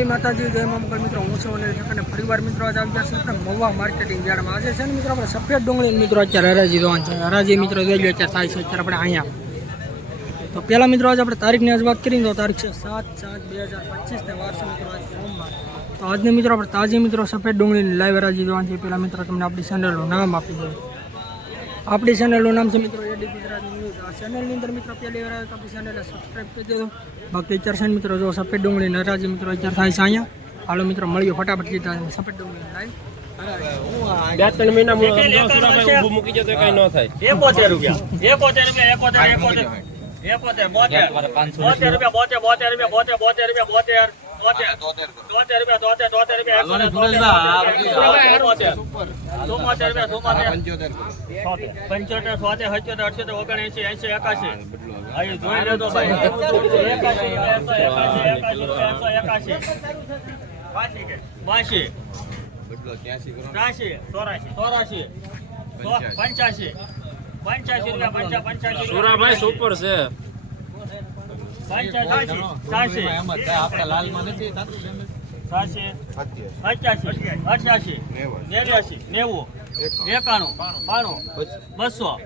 જય માતાજી, જય મા મિત્રો, હું છું અને પરિવાર મિત્રો આજે આવી છે આપણે મવા માર્કેટિંગ યાર્ડમાં. આજે છે ને મિત્રો, આપણે સફેદ ડુંગળી મિત્રો અત્યારે હરાજી જોવાનું છે. હરાજી મિત્રો જોઈ લો અત્યારે થાય છે અત્યારે આપણે અહીંયા. તો પહેલાં મિત્રો, આજે આપણે તારીખની આજ વાત કરીને તો તારીખ છે સાત સાત બે હજાર પચીસ ને વાર મિત્રો, આજે સોમવાર. તો આજની મિત્રો, આપણે તાજી મિત્રો સફેદ ડુંગળીની લાઈવ હરાજી જોવાની છે. પહેલાં મિત્રો, તમને આપણી ચેનલનું નામ આપી દઈએ આપણી ચેનલનું નામ છે મિત્રો એડી ગુજરાત ન્યૂઝ આ ચેનલની અંદર મિત્રો પહેલી વાર આપણી ચેનલને સબસ્ક્રાઈબ કરી દેજો. બાકી અત્યારે છે મિત્રો જો સફેદ ડુંગળી નરાજી મિત્રો અત્યારે થાય છે અહીંયા. હાલો મિત્રો મળીએ ફટાફટ લીધા સફેદ ડુંગળી લાઈવ બે ત્રણ મહિના સુરાભાઈ ઊભું મૂકી જાય કઈ ન થાય. એકોતેર રૂપિયા. એકોતેર રૂપિયા એકોતેર એકોતેર. એકોતેર બોતેર. બોતેર રૂપિયા બોતેર બોતેર રૂપિયા બોતેર બોતેર રૂપિયા બોતેર. એકસો પંચોતેર. છોતેર સત્યોતેર અઠ્યોતેર ઓગણએંસી એંસી એકાશી. અહીં જોઈ એકાશી એકસો બાશી ત્રાશી ચોરાશી. ચોરાશી. પંચ્યાસી. પંચ્યાસી. રૂપિયા પંચા પંચ્યાસી સુરાભાઈ સુપર છે. નેવું. એકાણું બાણું. બસો.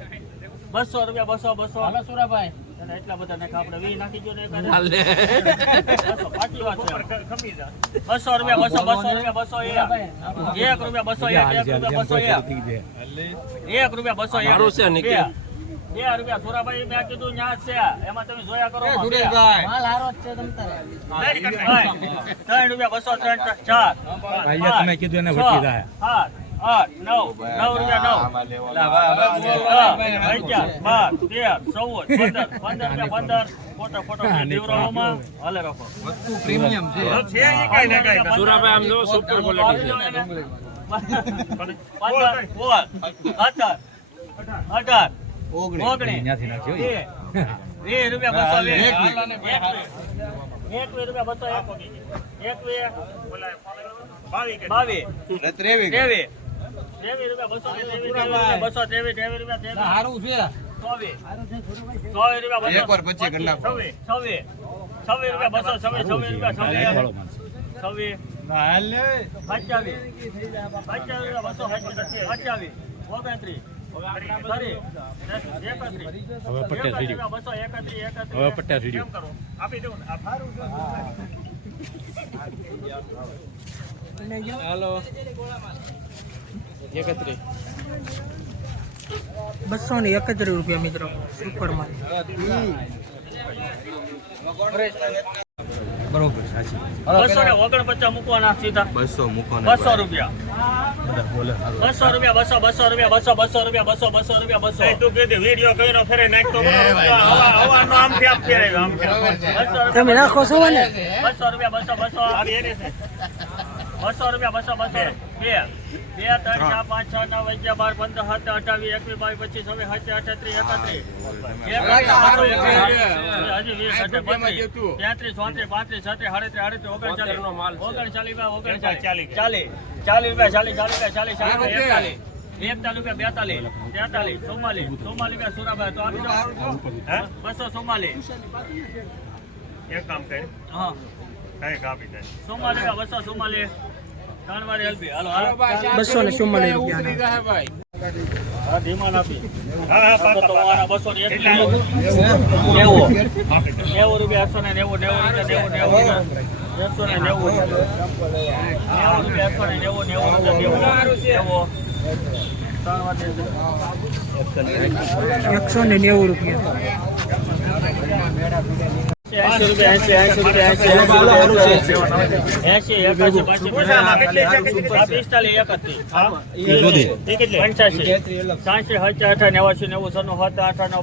બસો રૂપિયા બસો બસો. સુરાભાઈ. એટલા બધા નાખા આપણે વી નાખી ને બસો, સાચી વાત છે. બસો રૂપિયા બસો બસો રૂપિયા બસો એક. એક રૂપિયા બસો એક રૂપિયા બસો એક. એક રૂપિયા બસો એક. છે. બે. રૂપિયા સુરાભાઈ મેં કીધું ન્યા છે એમાં તમે જોયા કરો. ત્રણ રૂપિયા બસો ત્રણ ચાર તમે કીધું એને વટી જાય. સાત આઠ નવ નવ રૂપિયા નવ અગિયાર બાર તેર ચૌદ પંદર પંદર રૂપિયા પંદર ફોટો ફોટો દીવડાઓમાં હાલે રાખો આમ જો છે અઢાર બસો વાર બાવીસ ત્રેવીસ ત્રેવીસ. રૂપિયા બસો ત્રેવીસ બસો ત્રેવીસ ત્રેવીસ રૂપિયા ત્રેવીસ. ચોવીસ. ચોવીસ રૂપિયા બસો. છવ્વીસ છવ્વીસ. છવ્વીસ રૂપિયા બસો છવ્વીસ છવ્વીસ રૂપિયા છવ્વીસ. અઠ્યાવીસ રૂપિયા બસો અઠ્યાવીસ ઓગણત્રીસ. હવે પટ્ટા સીડી. હવે પટ્ટા સીડી. આપી દઉં. બસો ને એકત્રીસ રૂપિયા મિત્રો સુપરમાં. બરોબર સાચી બસો ને ઓગણપચાસ મૂકવાના સીધા. બસો મૂકવાના બસો રૂપિયા. બસો રૂપિયા બસો બસો રૂપિયા બસો બસો રૂપિયા બસો બસો રૂપિયા બસો. તું કીધું વીડિયો કઈનો ફેરે નાખતો હવાનો આમ થી આમ ફેરાવ્યો આમ તમે રાખો છો ને બસો રૂપિયા બસો બસો. બસો રૂપિયા બસો બસો. બે. બે. ત્રણ ચાર પાંચ છ નવ અગિયાર બાર પંદર સત્તર અઠાવીસ એકવીસ બાવીસ પચીસ છવ્વીસ સત્તર અઠત્રીસ એકત્રીસ. હજી વીસ તેત્રીસ ચોત્રીસ પાંત્રીસ છત્રીસ સાડત્રીસ આડત્રીસ ઓગણચાલીસ. નો માલ ઓગણચાલીસ ઓગણચાલીસ. ચાલીસ. ચાલીસ. રૂપિયા ચાલીસ ચાલીસ રૂપિયા ચાલીસ ચાલીસ એકતાલીસ. એકતાલીસ રૂપિયા બેતાલીસ. તેતાલીસ ચુમ્માલીસ. ચુમ્માલીસ રૂપિયા સુરાભાઈ તો આપી દો. બસો ચુમ્માલીસ. એક કામ કર. હા. કઈ કાપી દે ચુમ્માલીસ રૂપિયા બસો ચુમ્માલીસ. ત્રણ વાર એલબી. હાલો હાલો. બસો ને ચુમ્માલીસ રૂપિયાના. નેવું રૂપિયા એકસો ને નેવું નેવું નેવું એકસો ને નેવું નેવું રૂપિયા એકસો નેવું નેવું રૂપિયા નેવું. એકસો ને નેવું રૂપિયા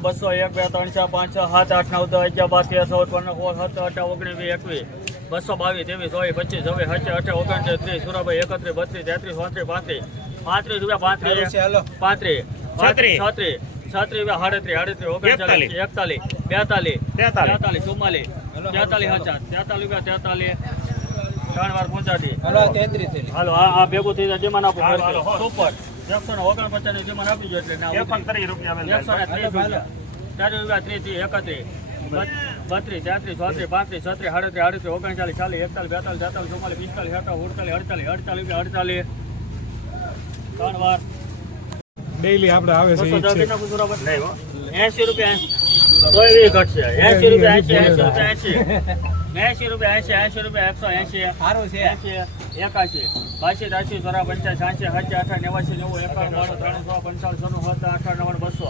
બસો એક બે ત્રણ ચાર પાંચ સાત આઠ નવ દસ બાર તેર ચૌદ પંદર સોળ સત્તર અઠા એકવીસ. બસો બાવીસ ત્રેવીસ ચોવીસ પચીસ છવ્વીસ હચ્યા અઠે ઓગણત્રીસ ત્રીસ સુરાભાઈ એકત્રીસ બત્રીસ તેત્રીસ ચોત્રીસ પાંત્રીસ પાંત્રીસ રૂપિયા પાંત્રીસ. પાંત્રીસ. છત્રીસ. છત્રીસ છત્રીસ રૂપિયા સાડત્રીસ આડત્રીસ ઓગણચાલીસ એકતાલીસ બેતાલીસ તેતાલીસ. તેતાલીસ ચુમ્માલીસ તેતાલીસ હજાર તેતાલીસ રૂપિયા તેતાલીસ ત્રણ વાર પહોંચાડી હાલો આ આ ભેગું થઈ જાય ડિમાન્ડ આપો હાલો, હાલો, હો. સુપર એકસો ને ઓગણપચાસની ડિમાન્ડ આપી જો એટલે ના એક પણ ત્રીસ રૂપિયા એકસો ને ત્રીસ રૂપિયા ચાલીસ રૂપિયા ત્રીસ ત્રીસ એકત્રીસ બત્રીસ તેત્રીસ ચોત્રીસ પાંત્રીસ છત્રીસ સાડત્રીસ આડત્રીસ ઓગણચાલીસ ચાલીસ એકતાલીસ બેતાલીસ તેતાલીસ ચુમ્માલીસ પિસ્તાલીસ અડતાલીસ અડતાલીસ અડતાલીસ અડતાલીસ રૂપિયા અડતાલીસ ત્રણ વાર ડેઈલી આપણે આવે છે છે. એસી રૂપિયા ઘટશે. એસી રૂપિયા એસી એસી રૂપિયા એસી એસી રૂપિયા એસી એસી રૂપિયા એકસો એસી એસી એકાશી. બાસી ત્રાસી ચોરા પંચાસ સાંસી સાચી અઠાર નેવાસી નેવું એકાવન બાણું ત્રણ સો પંચાવન સોનું સત્તર અઠાર નવ્વાણું બસો.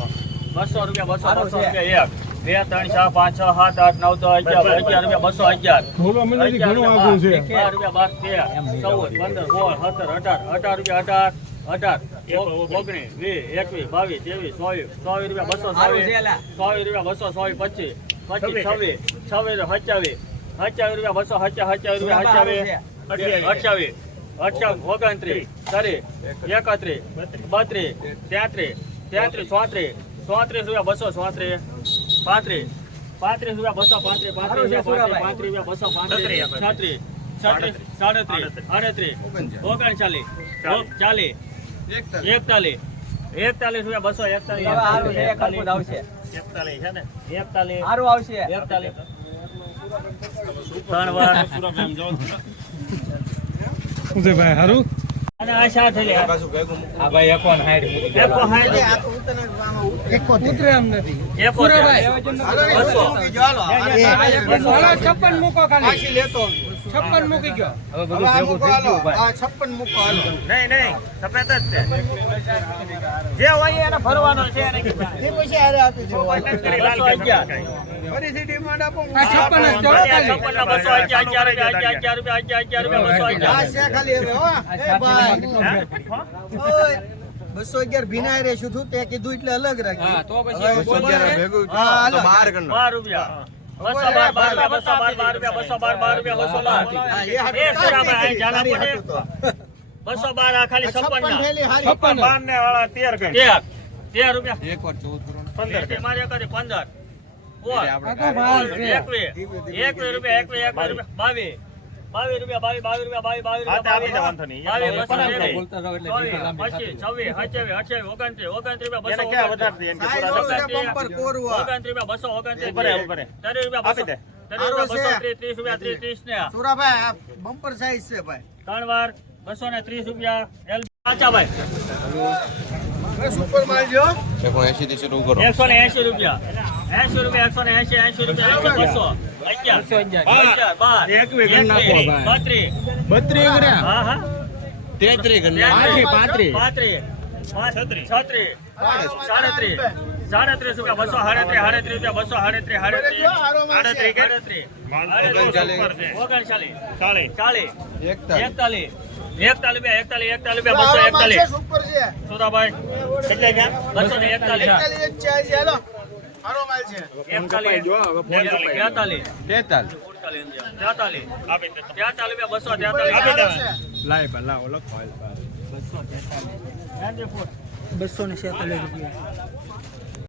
બસો રૂપિયા બસો બસો રૂપિયા એક. બે ત્રણ છ પાંચ છ સાત આઠ નવ દસ અગિયાર અગિયાર રૂપિયા બસો અગિયાર. બોલવા મને ઘણું આગળ છે. બાર. રૂપિયા બાર તેર. ચૌદ પંદર સોળ સત્તર અઢાર. અઢાર રૂપિયા અઢાર. અઢાર. ઓગણીસ. વીસ એકવીસ બાવીસ ત્રેવીસ ચોવીસ ચોવીસ રૂપિયા બસો ચોવીસ. ચોવીસ રૂપિયા બસો ચોવીસ પચીસ પચીસ છવ્વીસ. છવ્વીસ સત્યાવીસ સત્યાવીસ રૂપિયા બસો સત્યા સત્યાવીસ રૂપિયા સત્યાવીસ અઠ્યાવીસ અઠ્યાવીસ. ઓગણત્રીસ ત્રીસ એકત્રીસ. બત્રીસ. તેત્રીસ તેત્રીસ ચોત્રીસ ચોત્રીસ રૂપિયા બસો ચોત્રીસ પાંત્રીસ પાંત્રીસ રૂપિયા બસો પાંત્રીસ પાંત્રીસ પાંત્રીસ રૂપિયા બસો પાંત્રીસ છત્રીસ સાડત્રીસ. આડત્રીસ ઓગણચાલીસ. ચાલીસ એકતાલીસ. એકતાલીસ. રૂપિયા બસો ભાઈ અને આ શા આ ભાઈ હાઈડ એકો. ઉતરે. એમ નથી. એકો મૂકો ખાલી. છપ્પન મૂકી ગયો. હવે બધું ભેગું થઈ ગયું ભાઈ. નહીં નહીં. સફેદ જ છે. જે હોય એને ભરવાનો છે એને બસો અગિયાર. આ છપ્પન જ જો ખાલી. છપ્પનના બસો અગિયાર, અગિયાર અગિયાર, અગિયાર રૂપિયા, અગિયાર, અગિયાર રૂપિયા, બસો અગિયાર. બસો અગિયાર ભીના રે શું તે કીધું એટલે અલગ રાખી. તો પછી ભેગું હા, બાર રૂપિયા. બસો બાર ખાલી છપ્પન. બાર ને વાળા તેર તેર. તેર રૂપિયા. એક વાર ચૌદ પંદર. મારે કરી પંદર. એકવીસ. એકવીસ રૂપિયા એકવીસ. એકવીસ રૂપિયા બાવીસ. બાવીસ રૂપિયા બાવીસ બાવીસ રૂપિયા બાવીસ બાવીસ રૂપિયા બાવીસ છવ્વીસ, અઠ્યાવીસ, ઓગણત્રીસ, ઓગણત્રીસ રૂપિયા બસો ઓગણત્રીસ. રૂપિયા બસો ઓગણત્રીસ રૂપિયા. ત્રીસ ને. સુરાભાઈ બમ્પર સાઈઝ છે ભાઈ. ત્રણ વાર બસો ને ત્રીસ રૂપિયા. એલ સાચા ભાઈ. સુપર માલ જો એસી થી શરૂ કરો. એકસો એસી રૂપિયા. એસી રૂપિયા એકસો ને એસી એસી રૂપિયા એકસો બસો. બાર એકવીસ નાખો ભાઈ. બત્રીસ. ગ્રામ હા હા. તેત્રી સાડત્રીસ, સાડત્રીસ રૂપિયા બસો સાડત્રીસ સાડત્રીસ રૂપિયા બસો? ઓગણચાલીસ. ચાલીસ. ચાલીસ. એકતાલીસ. એકતાલીસ. એકતાલીસ એકતાલીસ એકતાલીસ રૂપિયા બસો એકતાલીસ. ગયા બસો ને એકતાલીસ. જ. સારો માલ છે એકતાલીસ તેતાલીસ તેતાલીસ તેતાલીસ આપી દે તેતાલીસ રૂપિયા 243 આપી દે. લાય બલા ઓલો લખો હાલ. બસો ને છેતાલીસ રૂપિયા.